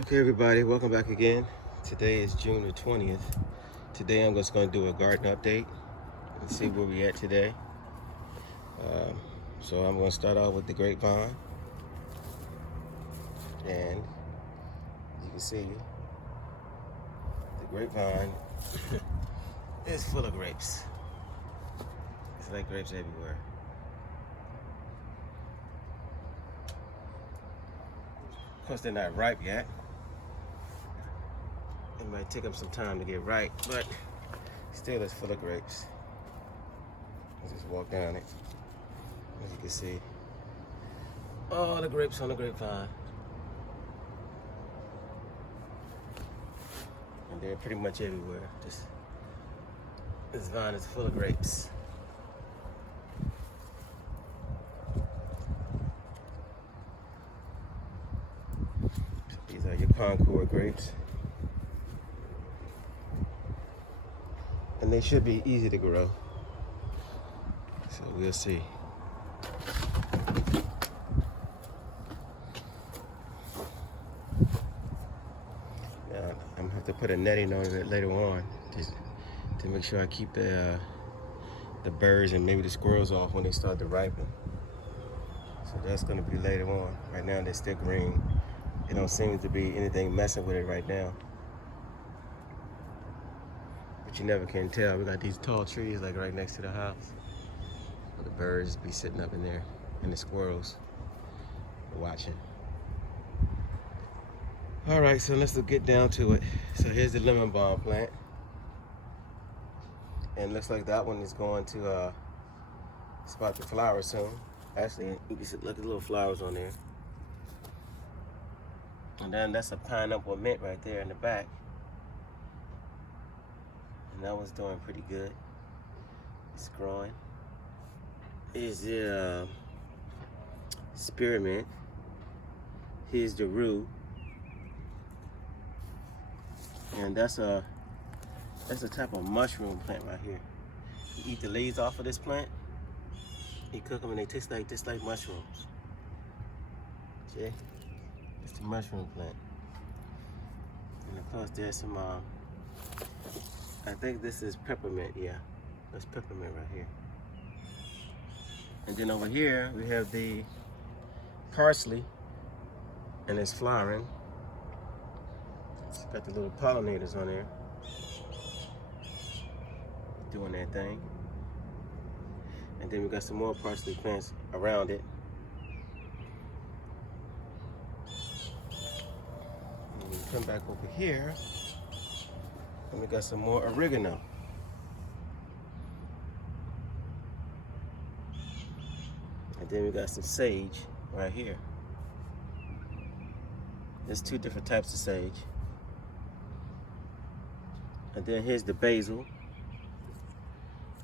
Okay, everybody, welcome back again. Today is June the 20th. Today I'm just going to do a garden update and see where we at today. So I'm going to start out with the grapevine. And you can see the grapevine is full of grapes. It's like grapes everywhere. Of course, they're not ripe yet. It might take them some time to get ripe, but still it's full of grapes. Let's just walk down it. As you can see, all the grapes on the grapevine. And they're pretty much everywhere. This vine is full of grapes. These are your Concord grapes. And they should be easy to grow. So we'll see. Now, I'm gonna have to put a netting on it later on to make sure I keep the birds and maybe the squirrels off when they start to ripen. So that's gonna be later on. Right now they're still green. It don't seem to be anything messing with it right now. But you never can tell. We got these tall trees like right next to the house. The birds be sitting up in there and the squirrels watching. All right, so let's get down to it. So here's the lemon balm plant. And it looks like that one is going to spot the flowers soon. Actually, you can see, look at the little flowers on there. And then that's a pineapple mint right there in the back. And that one's doing pretty good. It's growing. Here's the spearmint. Here's the rue. And that's a type of mushroom plant right here. You eat the leaves off of this plant, you cook them and they taste like mushrooms. See? It's the mushroom plant. And of course there's some, I think this is peppermint, yeah. That's peppermint right here. And then over here we have the parsley, and it's flowering. It's got the little pollinators on there doing their thing. And then we got some more parsley plants around it. And we come back over here and we got some more oregano. And then we got some sage right here. There's two different types of sage. And then here's the basil.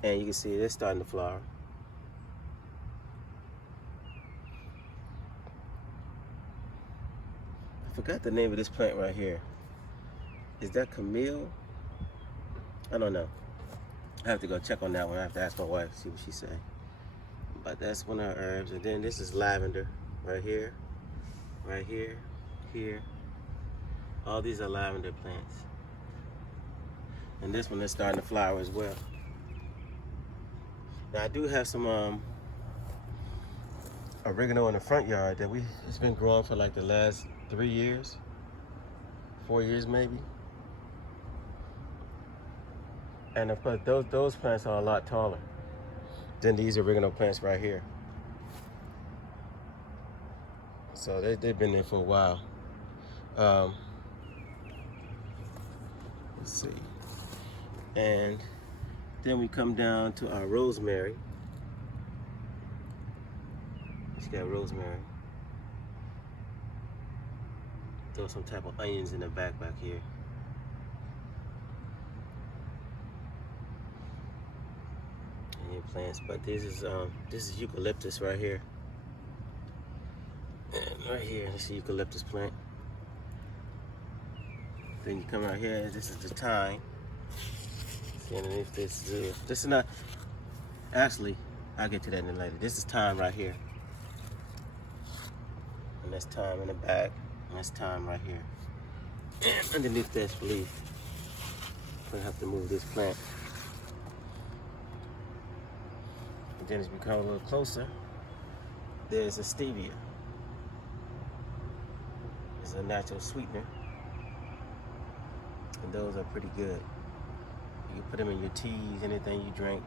And you can see it's starting to flower. I forgot the name of this plant right here. Is that Camille? I don't know. I have to go check on that one. I have to ask my wife, see what she say. But that's one of our herbs. And then this is lavender right here, here. All these are lavender plants. And this one is starting to flower as well. Now I do have some oregano in the front yard that it's been growing for like the last 3 years, 4 years maybe. And of course those plants are a lot taller than these oregano plants right here. So they've been there for a while. Let's see. And then we come down to our rosemary. She got rosemary. Throw some type of onions in the back here. And your plants, but this is eucalyptus right here. And right here, this is eucalyptus plant. Then you come out here, this is the thyme. See underneath this is not, actually, I'll get to that in later. This is thyme right here. And that's thyme in the back, and that's thyme right here. And underneath this leaf, I'm gonna have to move this plant. And then as we come a little closer, there's a Stevia. It's a natural sweetener. And those are pretty good. You can put them in your teas, anything you drink,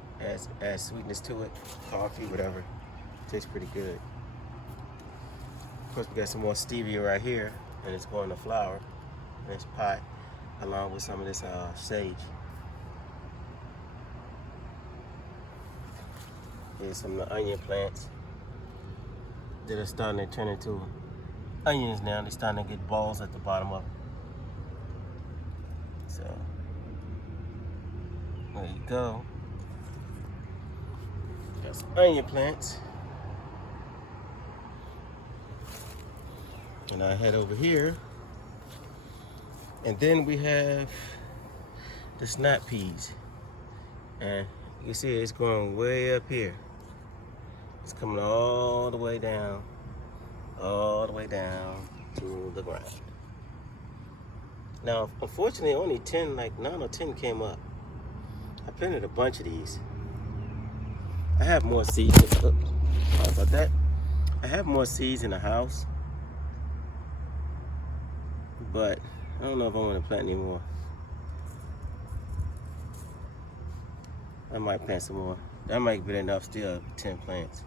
add sweetness to it, coffee, whatever. Tastes pretty good. Of course, we got some more Stevia right here, and it's going to flower in this pot, along with some of this sage. Here's some of the onion plants that are starting to turn into onions now. They're starting to get balls at the bottom of them. So, there you go. Got some onion plants. And I head over here. And then we have the snap peas. And you can see it's growing way up here. It's coming all the way down to the ground. Now, unfortunately, only 10, like 9 or 10 came up. I planted a bunch of these. I have more seeds. Sorry about that. I have more seeds in the house, but I don't know if I want to plant any more. I might plant some more. That might be enough still, 10 plants.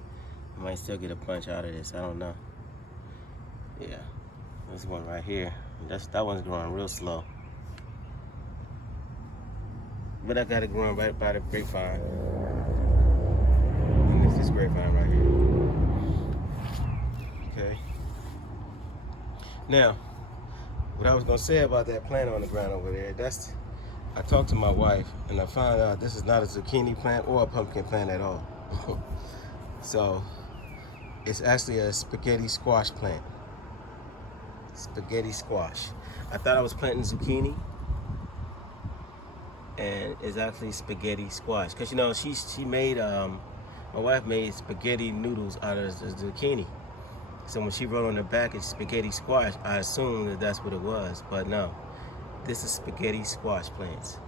I might still get a bunch out of this. I don't know. Yeah, this one right here. That one's growing real slow. But I got it growing right by the grapevine. And this is grapevine right here. Okay. Now, what I was gonna say about that plant on the ground over there, I talked to my wife and I found out this is not a zucchini plant or a pumpkin plant at all. So, it's actually a spaghetti squash plant. Spaghetti squash. I thought I was planting zucchini, and it's actually spaghetti squash. Cause you know she made my wife made spaghetti noodles out of the zucchini. So when she wrote on the back it's spaghetti squash, I assumed that that's what it was, but no. This is spaghetti squash plants.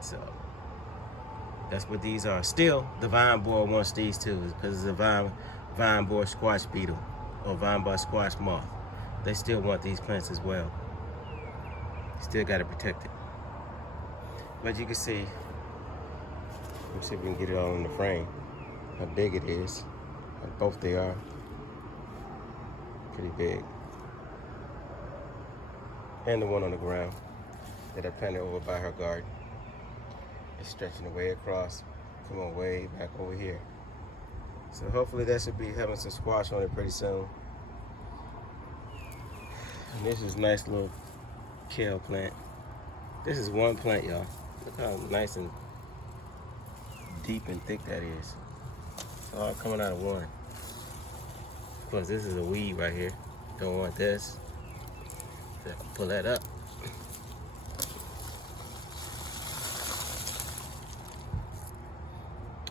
So that's what these are. Still, the vine borer wants these too, because it's a vine borer squash beetle or vine borer squash moth. They still want these plants as well. Still got to protect it. But you can see, let's see if we can get it all in the frame, how big it is. Both they are pretty big. And the one on the ground that I planted over by her garden. It's stretching way across, coming way back over here. So hopefully that should be having some squash on it pretty soon. And this is nice little kale plant. This is one plant, y'all. Look how nice and deep and thick that is. It's all coming out of one. Of course, this is a weed right here. Don't want this. So I can pull that up.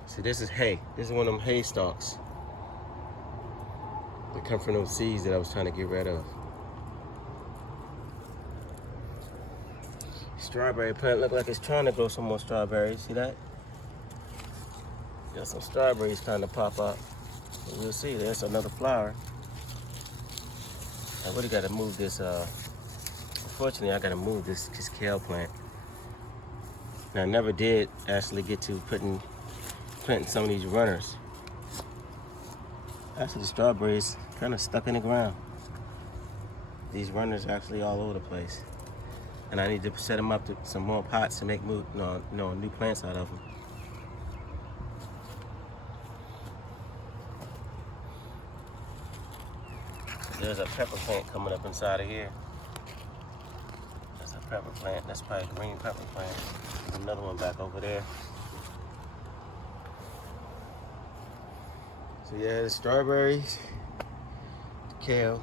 See, this is hay. This is one of them hay stalks that come from those seeds that I was trying to get rid of. Strawberry plant look like it's trying to grow some more strawberries. See that? Got some strawberries trying to pop up. We'll see. There's another flower. I really got to move this. Unfortunately, I got to move this kale plant. Now, I never did actually get to planting some of these runners. Actually, the strawberries kind of stuck in the ground. These runners are actually all over the place. And I need to set them up to some more pots to make new plants out of them. There's a pepper plant coming up inside of here. That's a pepper plant. That's probably a green pepper plant. There's another one back over there. So yeah, the strawberries, the kale.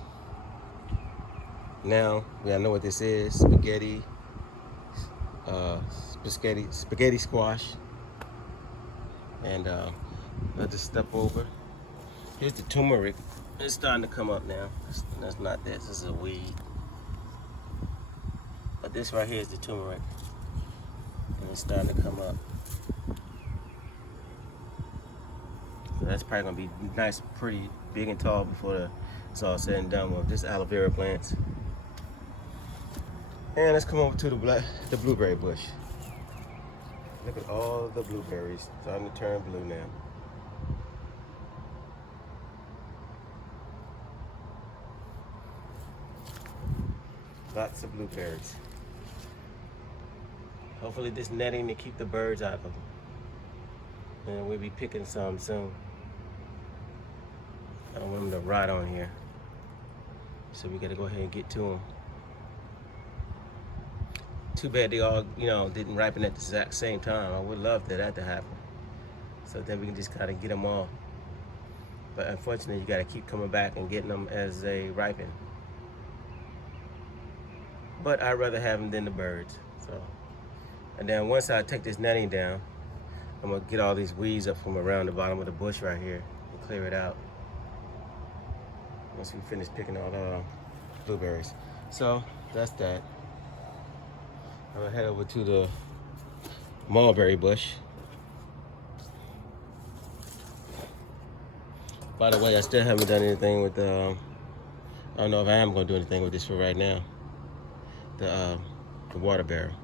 Now we gotta know what this is. Spaghetti squash. And I'll just step over. Here's the turmeric. It's starting to come up now. That's not this. This is a weed. But this right here is the turmeric. And it's starting to come up. So that's probably gonna be nice, pretty big and tall before it's all said and done with this aloe vera plants. And let's come over to the blueberry bush. Look at all of the blueberries starting to turn blue now. Lots of blueberries. Hopefully this netting to keep the birds out of them. And we'll be picking some soon. I don't want them to rot on here. So we gotta go ahead and get to them. Too bad they all, didn't ripen at the exact same time. I would love that to happen. So then we can just kind of get them all. But unfortunately, you gotta keep coming back and getting them as they ripen. But I'd rather have them than the birds. So, and then once I take this netting down, I'm gonna get all these weeds up from around the bottom of the bush right here and clear it out. Once we finish picking all the blueberries. So that's that. I'm gonna head over to the mulberry bush. By the way, I still haven't done anything with I don't know if I am gonna do anything with this for right now. The water barrel.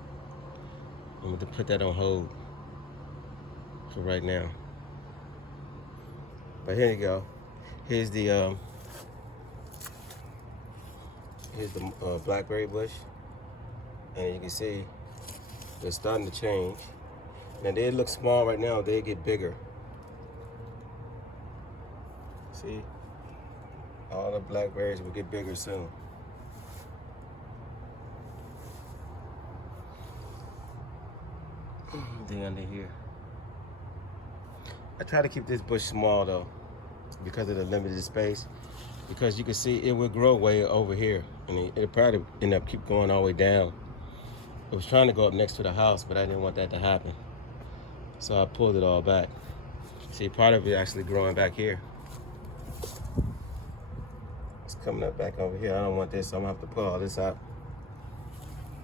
I'm going to put that on hold for right now. But here you go. Here's the blackberry bush, and you can see they're starting to change. Now they look small right now. They get bigger. See, all the blackberries will get bigger soon. Thing under here. I try to keep this bush small though, because of the limited space. Because you can see it will grow way over here, and it'll probably end up keep going all the way down. I was trying to go up next to the house, but I didn't want that to happen, so I pulled it all back. See, part of it actually growing back here. It's coming up back over here. I don't want this, so I'm gonna have to pull all this out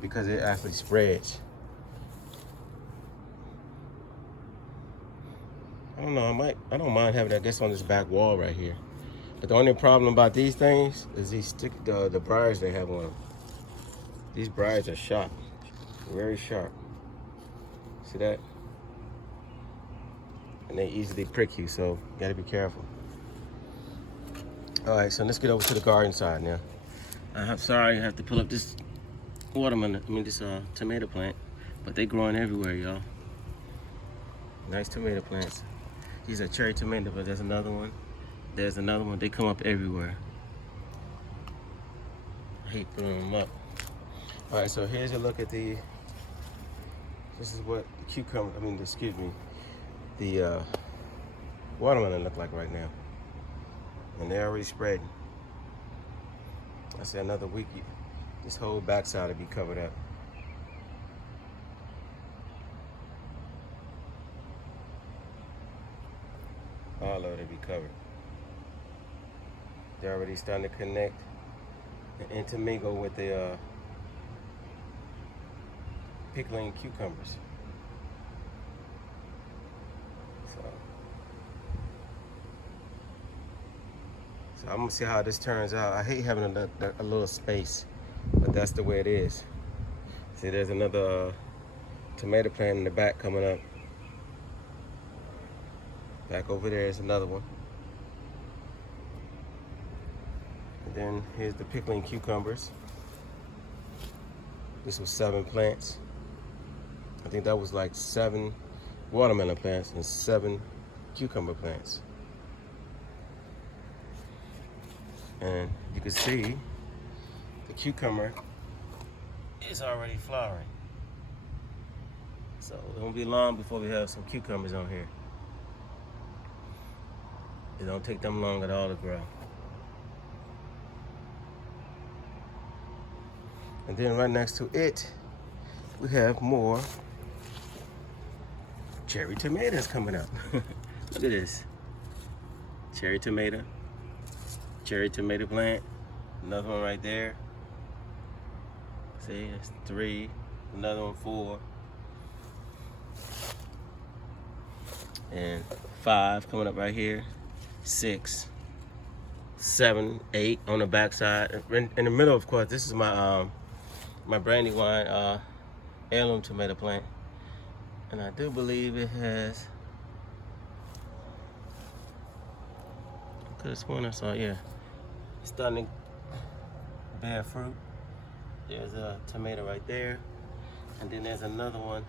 because it actually spreads. I don't know, I don't mind having that, I guess, on this back wall right here. But the only problem about these things is the briars they have on them. These briars are sharp, very sharp. See that? And they easily prick you, so you gotta be careful. All right, so let's get over to the garden side now. Sorry, I have to pull up this this tomato plant, but they growing everywhere, y'all. Nice tomato plants. These are cherry tomato, but there's another one. There's another one. They come up everywhere. I hate throwing them up. All right, so here's a look at this is what the cucumber, the watermelon look like right now. And they're already spreading. I say another week, this whole backside will be covered up. All of it will be covered. They're already starting to connect and intermingle with the pickling cucumbers. So I'm gonna see how this turns out. I hate having a little space, but that's the way it is. See, there's another tomato plant in the back coming up. Back over there is another one. And then here's the pickling cucumbers. This was 7 plants. I think that was like 7 watermelon plants and 7 cucumber plants. And you can see the cucumber is already flowering. So it won't be long before we have some cucumbers on here. It don't take them long at all to grow. And then right next to it, we have more cherry tomatoes coming up. Look at this. Cherry tomato plant. Another one right there. See, that's 3, another one 4, and 5 coming up right here, 6, 7, 8 on the back side. In the middle, of course, this is my my Brandywine heirloom tomato plant, and I do believe it has. Could have sworn I saw, yeah, it's starting to bear fruit. There's a tomato right there, and then there's another one.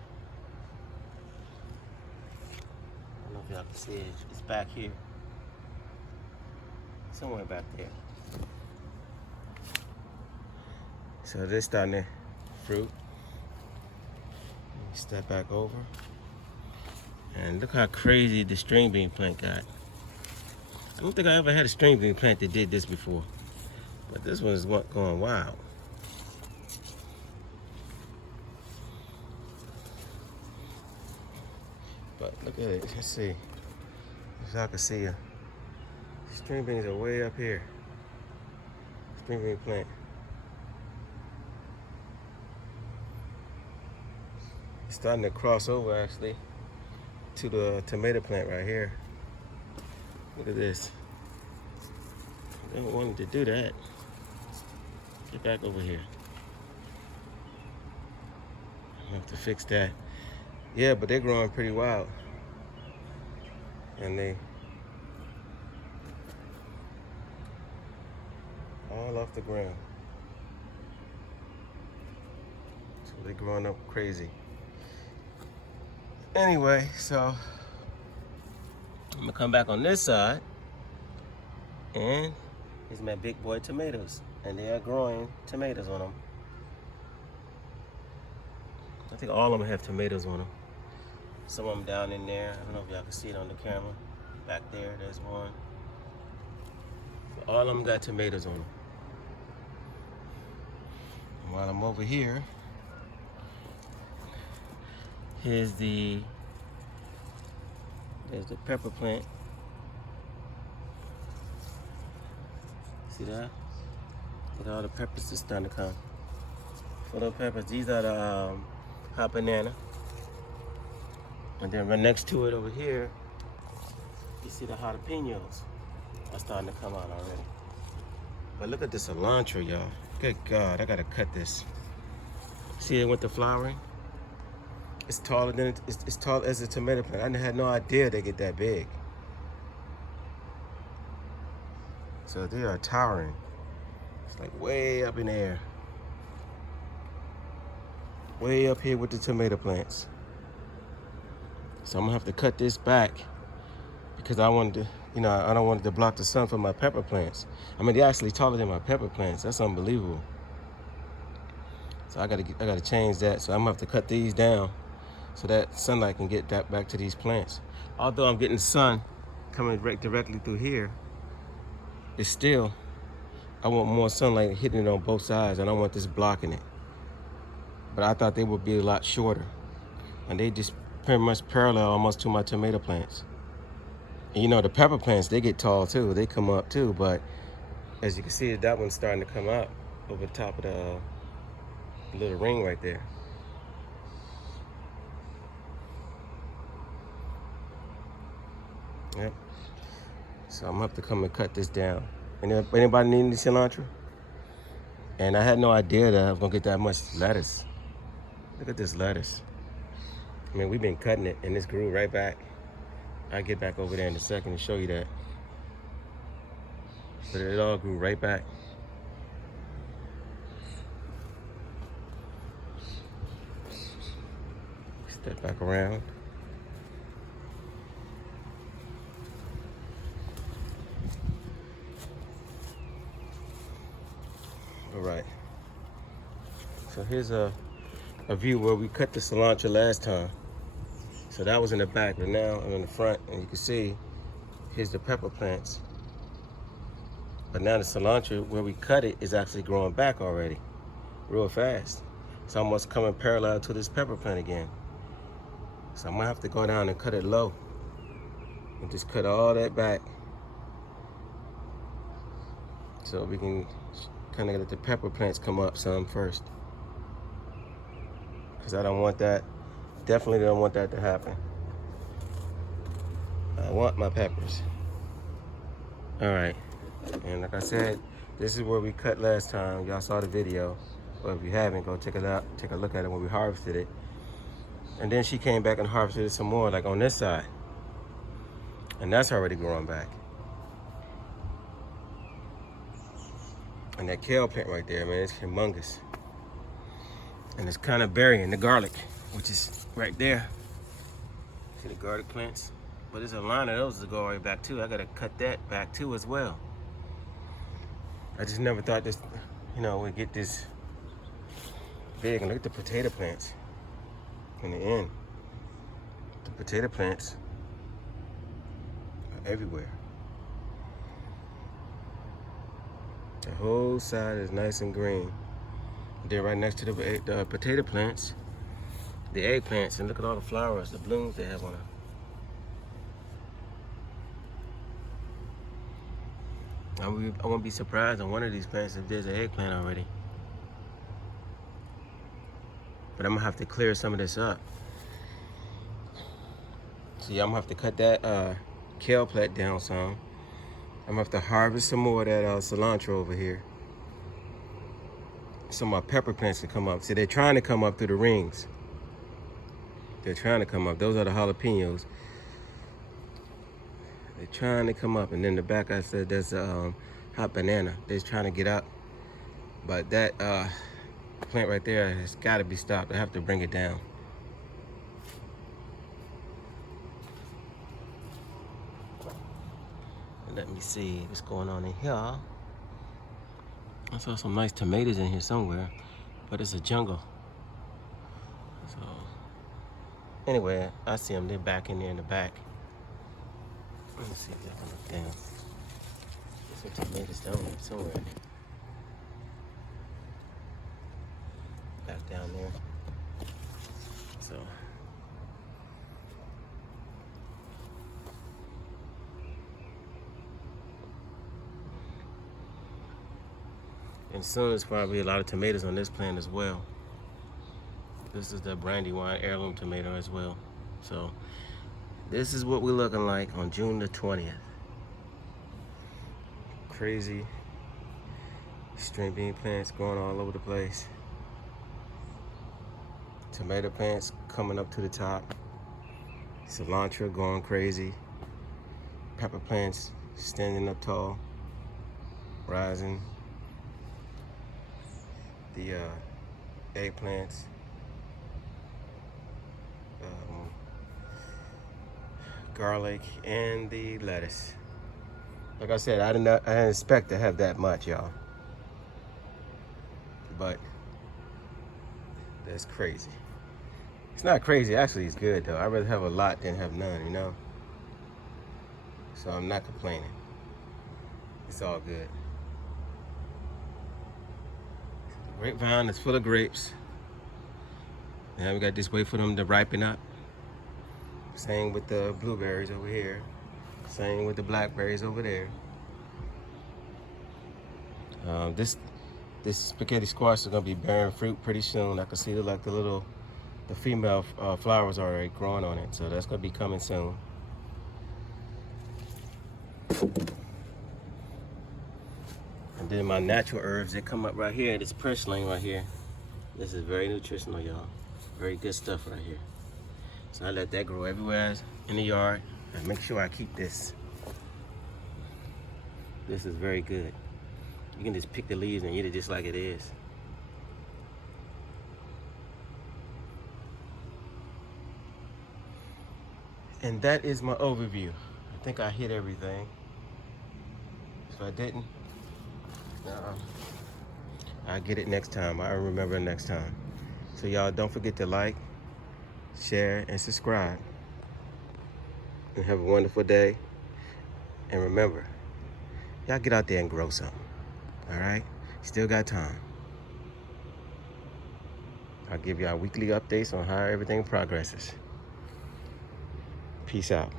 I don't know if y'all can see it. It's back here, somewhere back there. So they're starting to fruit. Step back over, and look how crazy the string bean plant got. I don't think I ever had a string bean plant that did this before, but this one's going wild. But look at it. Let's see if y'all can see it. String beans are way up here. String bean plant. It's starting to cross over actually to the tomato plant right here. Look at this. I don't want it to do that. Get back over here. I have to fix that. Yeah, but they're growing pretty wild. And they all off the ground. So they're growing up crazy. Anyway, so I'm gonna come back on this side, and here's my big boy tomatoes, and they are growing tomatoes on them. I think all of them have tomatoes on them. Some of them down in there. I don't know if y'all can see it on the camera. Back there, there's one. So all of them got tomatoes on them. And while I'm over here, there's the pepper plant. See that? Look at all the peppers that's starting to come. Full of peppers. These are the hot banana. And then right next to it over here, you see the jalapenos are starting to come out already. But look at the cilantro, y'all. Good God, I gotta cut this. See it with the flowering? It's taller than it's tall as a tomato plant. I had no idea they get that big. So they are towering. It's like way up in the air. Way up here with the tomato plants. So I'm gonna have to cut this back because I wanted to, you know, I don't want it to block the sun from my pepper plants. I mean, they're actually taller than my pepper plants. That's unbelievable. So I gotta change that. So I'm gonna have to cut these down so that sunlight can get that back to these plants. Although I'm getting sun coming directly through here, it's still, I want more sunlight hitting it on both sides. I don't want this blocking it. But I thought they would be a lot shorter. And they just pretty much parallel almost to my tomato plants. And you know, the pepper plants, they get tall too. They come up too, but as you can see, that one's starting to come up over the top of the little ring right there. Yep. So I'm gonna have to come and cut this down. Anybody need any cilantro? And I had no idea that I was gonna get that much lettuce. Look at this lettuce. I mean, we've been cutting it and this grew right back. I'll get back over there in a second and show you that. But it all grew right back. Step back around. All right. So here's a view where we cut the cilantro last time. So that was in the back, but now I'm in the front, and you can see here's the pepper plants. But now the cilantro, where we cut it, is actually growing back already, real fast. It's almost coming parallel to this pepper plant again. So I'm gonna have to go down and cut it low and just cut all that back so we can kind of let the pepper plants come up some first. because I don't want that. Definitely don't want that to happen. I want my peppers. All right, and like I said, this is where we cut last time. Y'all saw the video, but if you haven't, go check it out. Take a look at it when we harvested it. And then she came back and harvested it some more, like on this side, and that's already growing back. And that kale plant right there, man, it's humongous. And it's kind of burying the garlic, which is right there. See the garlic plants? But there's a line of those to go right back too. I gotta cut that back too as well. I just never thought this, would get this big. And look at the potato plants in the end. The potato plants are everywhere. The whole side is nice and green. Then right next to the potato plants, the eggplants, and look at all the flowers, the blooms they have on them. I won't be surprised on one of these plants if there's an eggplant already. But I'm gonna have to clear some of this up. See, I'm gonna have to cut that kale plant down some. I'm gonna have to harvest some more of that cilantro over here. Some of my pepper plants to come up. See, they're trying to come up through the rings. They're trying to come up. Those are the jalapenos. They're trying to come up. And then the back, I said, there's a hot banana. They're trying to get up. But that plant right there has got to be stopped. I have to bring it down. And let me see what's going on in here. I saw some nice tomatoes in here somewhere, but it's a jungle. So, anyway, I see them. They're back in there in the back. Let me see if I can look down. There's some tomatoes down there somewhere. Back down there. So. And soon there's probably a lot of tomatoes on this plant as well. This is the Brandywine heirloom tomato as well. So this is what we're looking like on June the 20th. Crazy string bean plants growing all over the place. Tomato plants coming up to the top. Cilantro going crazy. Pepper plants standing up tall, rising. The eggplants, garlic, and the lettuce. Like I said, I didn't expect to have that much, y'all. But that's crazy. It's not crazy, actually it's good though. I'd rather have a lot than have none, So I'm not complaining. It's all good. Grapevine is full of grapes. Now we got this wait for them to ripen up. Same with the blueberries over here. Same with the blackberries over there. This spaghetti squash is gonna be bearing fruit pretty soon. I can see the female flowers are already growing on it, so that's gonna be coming soon. And then my natural herbs, they come up right here, this purslane right here. This is very nutritional, y'all. Very good stuff right here. So I let that grow everywhere in the yard and make sure I keep this. This is very good. You can just pick the leaves and eat it just like it is. And that is my overview. I think I hit everything. If I didn't, I'll get it next time. I'll remember next time. So y'all don't forget to like, share, and subscribe. And have a wonderful day. And remember, y'all get out there and grow something. All right? Still got time. I'll give y'all weekly updates on how everything progresses. Peace out.